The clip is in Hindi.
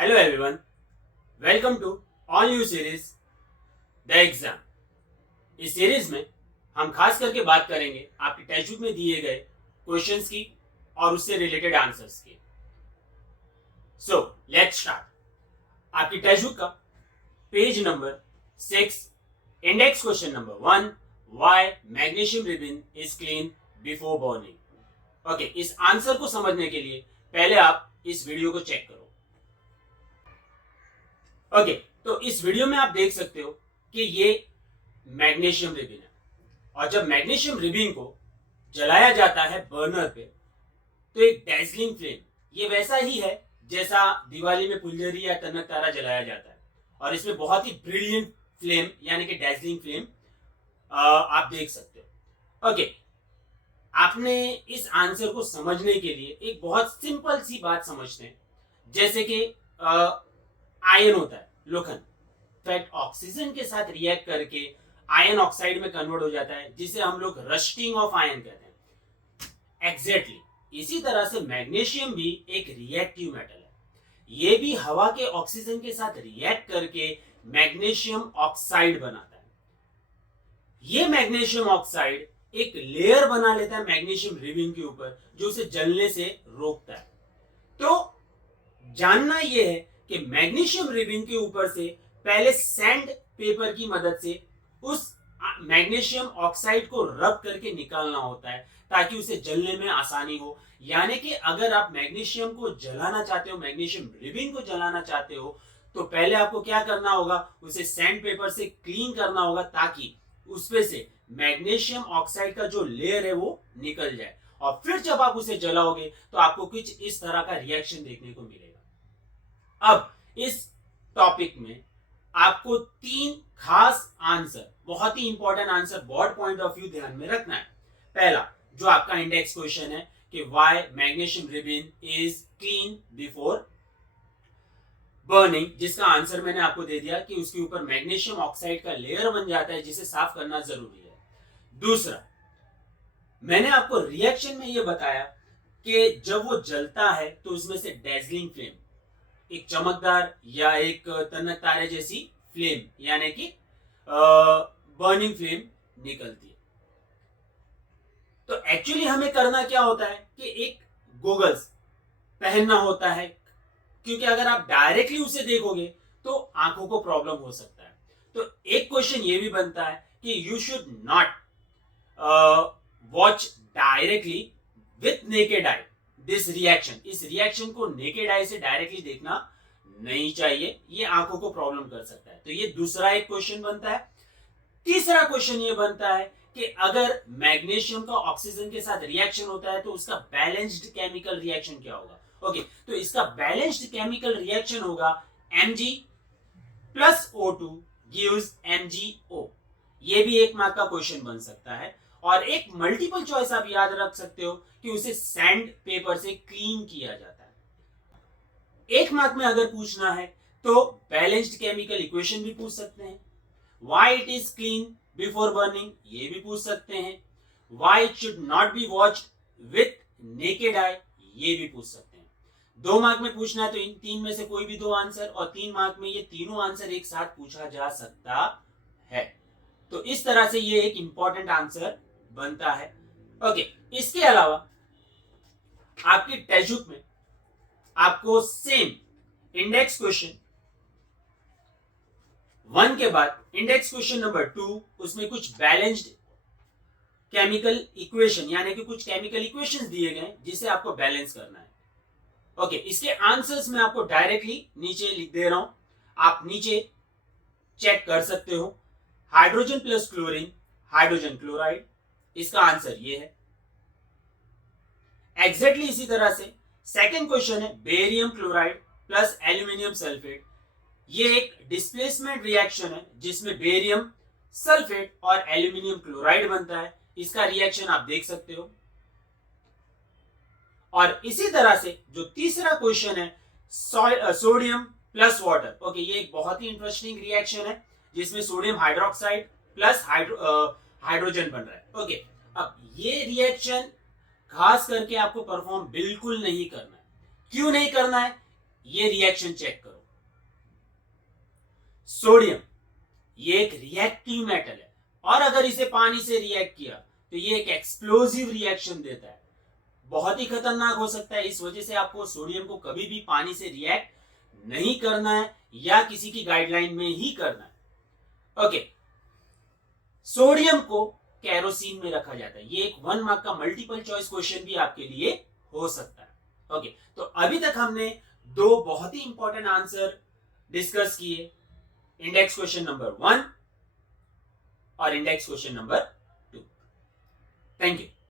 Hello everyone, welcome to all new series the exam. इस सीरीज में हम खास करके बात करेंगे आपकी टेक्स्ट बुक में दिए गए क्वेश्चंस की और उससे रिलेटेड आंसर्स की। So let's start. आपकी टेक्स्ट बुक का page number 6, index question number 1, why magnesium ribbon is clean before burning. Okay, इस आंसर को समझने के लिए पहले आप इस वीडियो को चेक करो। ओके, तो इस वीडियो में आप देख सकते हो कि ये मैग्नीशियम रिबन है और जब मैग्नीशियम रिबन को जलाया जाता है बर्नर पे तो एक डैजलिंग फ्लेम, ये वैसा ही है जैसा दिवाली में फुलझड़ी या टनक तारा जलाया जाता है और इसमें बहुत ही ब्रिलियंट फ्लेम यानी कि डैजलिंग फ्लेम आप देख सकते हो। ओके, आपने इस आंसर को समझने के लिए एक बहुत सिंपल सी बात समझते हैं, जैसे कि आयन होता है लोखंड, फैक्ट ऑक्सीजन के साथ रिएक्ट करके आयन ऑक्साइड में कन्वर्ट हो जाता है जिसे हम लोग रस्टिंग ऑफ आयन कहते हैं। एग्जैक्टली इसी तरह से मैग्नीशियम भी एक रिएक्टिव मेटल है। ये भी हवा के ऑक्सीजन के साथ रिएक्ट करके मैग्नीशियम ऑक्साइड बनाता है। ये मैग्नीशियम ऑक्साइड एक लेयर बना लेता है मैग्नीशियम रिबन के ऊपर जो उसे जलने से रोकता है। तो जानना यह है कि मैग्नीशियम रिबन के ऊपर से पहले सैंड पेपर की मदद से उस मैग्नीशियम ऑक्साइड को रब करके निकालना होता है ताकि उसे जलने में आसानी हो। यानी कि अगर आप मैग्नीशियम को जलाना चाहते हो, मैग्नीशियम रिबन को जलाना चाहते हो, तो पहले आपको क्या करना होगा, उसे सैंड पेपर से क्लीन करना होगा ताकि उसपे से मैग्नीशियम ऑक्साइड का जो लेयर है वो निकल जाए और फिर जब आप उसे जलाओगे तो आपको कुछ इस तरह का रिएक्शन देखने को मिलेगा। अब इस टॉपिक में आपको 3 खास आंसर, बहुत ही important answer board point of view ध्यान में रखना है। पहला जो आपका इंडेक्स क्वेश्चन है कि why magnesium ribbon is clean before burning, जिसका आंसर मैंने आपको दे दिया कि उसके ऊपर मैग्नीशियम ऑक्साइड का लेयर बन जाता है जिसे साफ करना जरूरी है। दूसरा, मैंने आपको रिएक्शन में यह बताया कि जब वो जलता है तो उसमें से डैजलिंग फ्लेम, एक चमकदार या एक टनक तारे जैसी फ्लेम यानी कि बर्निंग फ्लेम निकलती है। तो एक्चुअली हमें करना क्या होता है कि एक गोगल्स पहनना होता है, क्योंकि अगर आप डायरेक्टली उसे देखोगे तो आंखों को प्रॉब्लम हो सकता है। तो एक क्वेश्चन ये भी बनता है कि you should not watch directly with naked eye this reaction. इस रिएक्शन को नेकेड आई से डायरेक्टली देखना नहीं चाहिए, ये आंखों को प्रॉब्लम कर सकता है। तो ये दूसरा एक क्वेश्चन बनता है। तीसरा क्वेश्चन ये बनता है कि अगर मैग्नीशियम का ऑक्सीजन के साथ रिएक्शन होता है तो उसका बैलेंस्ड केमिकल रिएक्शन क्या होगा। ओके, तो इसका बैलेंस्ड केमिकल रिएक्शन होगा Mg plus O2 gives MgO। ये भी एक मार्क का क्वेश्चन बन सकता है और एक मल्टीपल चॉइस आप याद रख सकते हो कि उसे सैंड पेपर से क्लीन किया जाता है। एक मार्क में अगर पूछना है तो बैलेंस्ड केमिकल इक्वेशन भी पूछ सकते हैं, why it is clean before burning ये भी पूछ सकते हैं, why it should not be watched with naked eye ये भी पूछ सकते हैं। 2 मार्क में पूछना है तो इन 3 में से कोई भी 2 आंसर, और 3 मार्क में ये तीनों आंसर एक साथ पूछा जा सकता है। तो इस तरह से ये एक इंपॉर्टेंट आंसर बनता है। ओके, इसके अलावा आपकी टेक्स्ट बुक में आपको सेम इंडेक्स क्वेश्चन 1 के बाद इंडेक्स क्वेश्चन नंबर 2, उसमें कुछ बैलेंस्ड केमिकल इक्वेशन यानी कि कुछ केमिकल इक्वेशंस दिए गए जिसे आपको बैलेंस करना है। ओके, इसके आंसर्स मैं आपको डायरेक्टली नीचे लिख दे रहा हूं, आप नीचे चेक कर सकते हो। Hydrogen plus chlorine hydrogen chloride, इसका आंसर ये है। एग्जैक्टली इसी तरह से सेकंड क्वेश्चन है barium chloride plus aluminium sulphate. ये एक डिस्प्लेसमेंट रिएक्शन है जिसमें बेरियम सल्फेट और एल्यूमिनियम क्लोराइड बनता है, इसका रिएक्शन आप देख सकते हो। और इसी तरह से जो तीसरा क्वेश्चन है सोडियम प्लस वाटर। ओके, ये एक बहुत ही इंटरेस्टिंग रिएक्शन है जिसमें सोडियम हाइड्रोक्साइड प्लस हाइड्रोजन बन रहा है। ओके, अब ये रिएक्शन खास करके आपको परफॉर्म बिल्कुल नहीं करना है। क्यों नहीं करना है? ये रिएक्शन चेक करो। सोडियम ये एक रिएक्टिव मेटल है और अगर इसे पानी से रिएक्ट किया तो ये एक एक्सप्लोसिव रिएक्शन देता है, बहुत ही खतरनाक हो सकता है। इस वजह से आपको सोडियम को कभी भी पानी से रिएक्ट नहीं करना है या किसी की गाइडलाइन में ही करना है। ओके, सोडियम को केरोसिन में रखा जाता है। ये एक 1 मार्क का मल्टीपल चॉइस क्वेश्चन भी आपके लिए हो सकता है। ओके, तो अभी तक हमने 2 बहुत ही इंपॉर्टेंट आंसर डिस्कस किए, इंडेक्स क्वेश्चन नंबर 1 और index question number 2। Thank you.